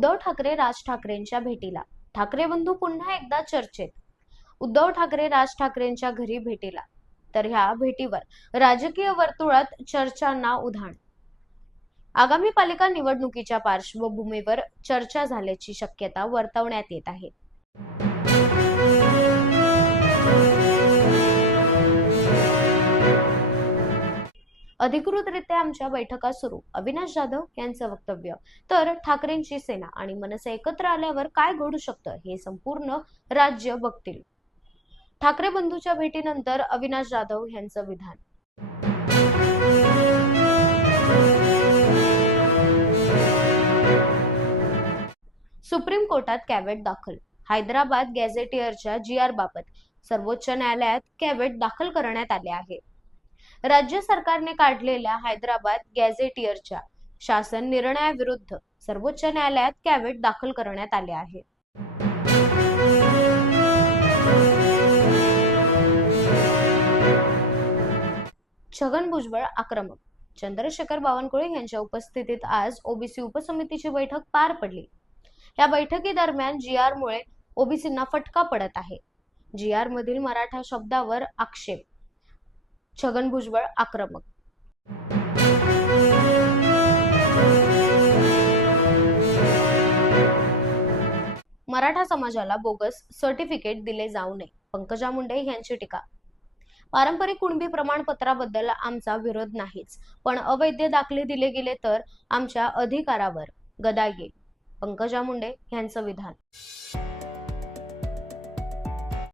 उद्धव ठाकरे राज ठाकरेंच्या भेटीला. ठाकरे बंधू पुन्हा एकदा चर्चेत. उद्धव ठाकरे राज ठाकरेंच्या घरी भेटीला. तर ह्या भेटीवर राजकीय वर्तुळात चर्चांना उधाण. आगामी पालिका निवडणुकीच्या पार्श्वभूमीवर चर्चा झाल्याची शक्यता वर्तवण्यात येत आहे. अधिकृतरित्या आमच्या बैठका सुरू, अविनाश जाधव यांचं वक्तव्य. तर ठाकरेंची सेना आणि मनसे एकत्र आल्यावर काय घडू शकतं हे संपूर्ण राज्य बघतील. ठाकरे बंधूच्या भेटीनंतर अविनाश जाधव यांचं विधान. सुप्रीम कोर्टात कॅव्हेट दाखल. हैदराबाद गॅझेटियरच्या GR बाबत सर्वोच्च न्यायालयात कॅव्हेट दाखल करण्यात आले आहे. राज्य सरकारने काढलेल्या हैदराबाद गॅझेटियरच्या शासन निर्णयाविरुद्ध सर्वोच्च न्यायालयात कॅव्हेट दाखल करण्यात आले आहे. छगन भुजबळ आक्रमक. चंद्रशेखर बावनकुळे यांच्या उपस्थितीत आज ओबीसी उपसमितीची बैठक पार पडली. या बैठकीदरम्यान GR मुळे ओबीसींना फटका पडत आहे. GR मधील मराठा शब्दावर आक्षेप. छगन भुजबळ आक्रमक. मराठा समाजाला बोगस सर्टिफिकेट दिले जाऊ नये, पंकजा मुंडे यांची टीका. पारंपरिक कुणबी प्रमाणपत्राबद्दल आमचा विरोध नाहीच, पण अवैध दाखले दिले गेले तर आमच्या अधिकारावर गदा येईल, पंकजा मुंडे यांचं विधान.